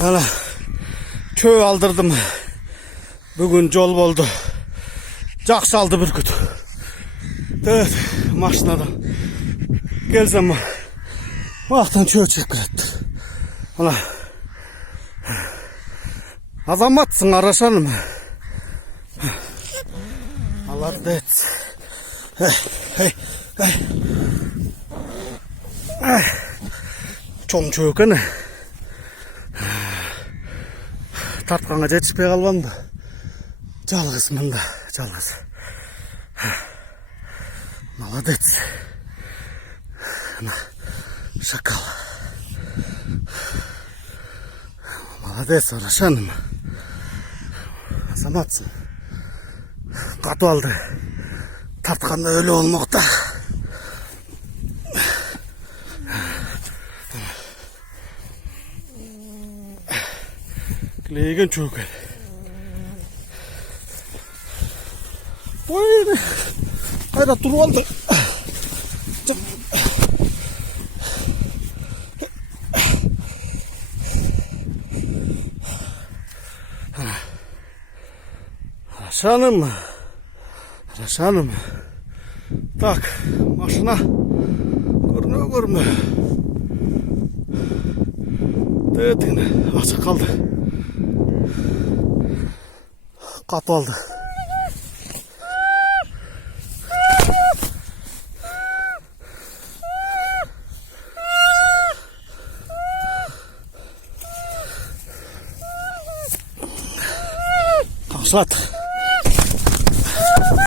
Ana köy aldırdım. Bugün yol oldu. Jaksaldı bir küt. Evet, maşinadan gelsem vaktan köy çekip etti. Ana azamatsın araşalım mı? Allah da etsin. Çoğun çökene. Tartkanға жетішпей қалбам да. Жалғыз мында, жалғыз. Молодец. Шакал. Молодец, Арашаным. Азаматсың. Қатып алды. Тартқанда өлі olмақта. Клейген чөкен. Ой, қайда тұрып алды. Рашаным. Рашаным. Так, машина. Көрме. Тетігіне ашық қалды. Қатып алды. Қақшат.